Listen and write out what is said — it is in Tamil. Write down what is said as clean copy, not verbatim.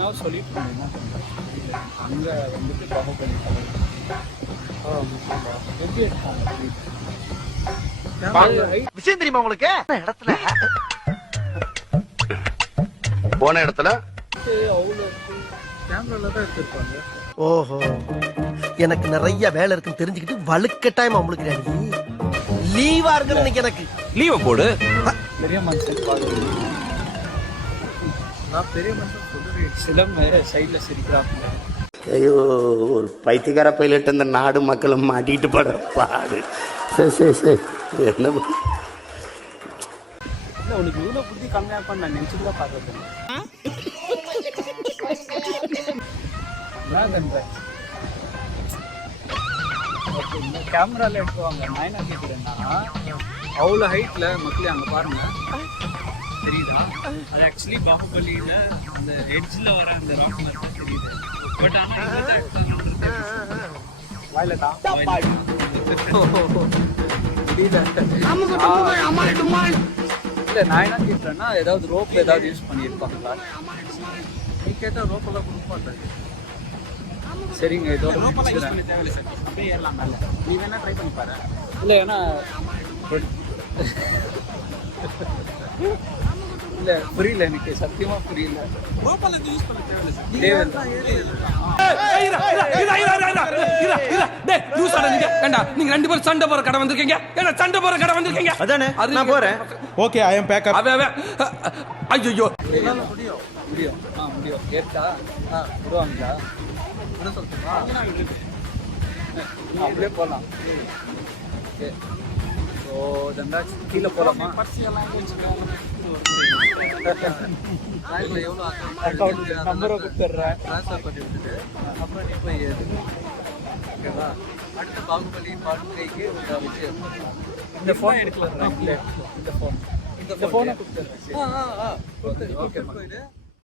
நான் சொல்லிட்டு இருந்தேன் என்ன பண்ணுறேன் அங்கே வந்துட்டு பாகுபலி எப்படி எடுத்தாங்க விஷயம் தெரியுமா உங்களுக்கு இடத்துல போன இடத்துல அவ்வளோ கேமரால தான் எடுத்திருப்பாங்க. ஓஹோ எனக்கு நிறைய வேலை இருக்குன்னு தெரிஞ்சுக்கிட்டு வலுக்கட்டாயமா உங்களுக்கு லீவா இருக்குன்னு இன்னைக்கு எனக்கு லீவை போடு. பெரிய மனுஷன் பாக்குறது நான் பெரிய மனுஷன் சொல்லுவேன். சிலம் வேற சைடில் சிரிக்கிறாங்க. ஐயோ ஒரு பைத்தியக்கார பைலட் இந்த நாடு மக்களும் மாட்டிட்டு படுற பாடு. சரி சரி சரி என்ன இல்லை உனக்கு இவ்வளோ புத்தி கம்மியாக பண்ண நான் நினச்சி கூட பார்க்குறேன். இந்த கேமரால எடுத்துவாங்க. நான் என்ன கேட்குறேன்னா அவ்வளோ ஹைட்டில் மக்களே அங்கே பாருங்க தெரியுதா? அது ஆக்சுவலி பாகுபலியில் அந்த எட்ஜில் வர அந்த ராட்டில் தெரியுது. பட் ஆனால் வாயில தான் இல்லை நான் என்ன கேட்குறேன்னா ஏதாவது ரோப் ஏதாவது யூஸ் பண்ணியிருப்பாங்களா? நீ கேட்டால் ரோப்பெல்லாம் கொடுக்க மாட்டாங்க. சரிங்க இதோட தேவையில்லை சார், அப்படியே ஏறலாம் மேலே. நீ வேணா ட்ரை பண்ணி பாரு. இல்லை ஏன்னா இல்லை புரியல, எனக்கு சத்தியமாக புரியல. ரோப்பெல்லாம் யூஸ் பண்ண தேவையில்லை சார். நீங்க ரெண்டு பேரும் சண்டை போற கடை வந்திருக்கீங்க. என்ன சண்டை போற கடை வந்திருக்கீங்க? அதானே நான் போறேன். ஓகே ஐ அம் பேக் அப். ஐயோ முடியும் முடியும் முடியும். ஏற்கா விடுவாங்களா? விட சொல்லுமா? அப்படியே போகலாம். ஓகே ஸோ தண்டாச்சு கீழே போகலாமா? அக்கௌண்ட் நம்பரை கொடுத்துட்றேன், ட்ரான்ஸ்ஃபர் பண்ணி விட்டுட்டு அப்புறம் நீ போய் ஏது. ஓகேவா? அடுத்த பாகுபலி பாடுகைக்கு விஷயம் இந்த ஃபோன் எடுக்கல. இந்த ஃபோனை கொடுத்துட்றேன். Okay okay.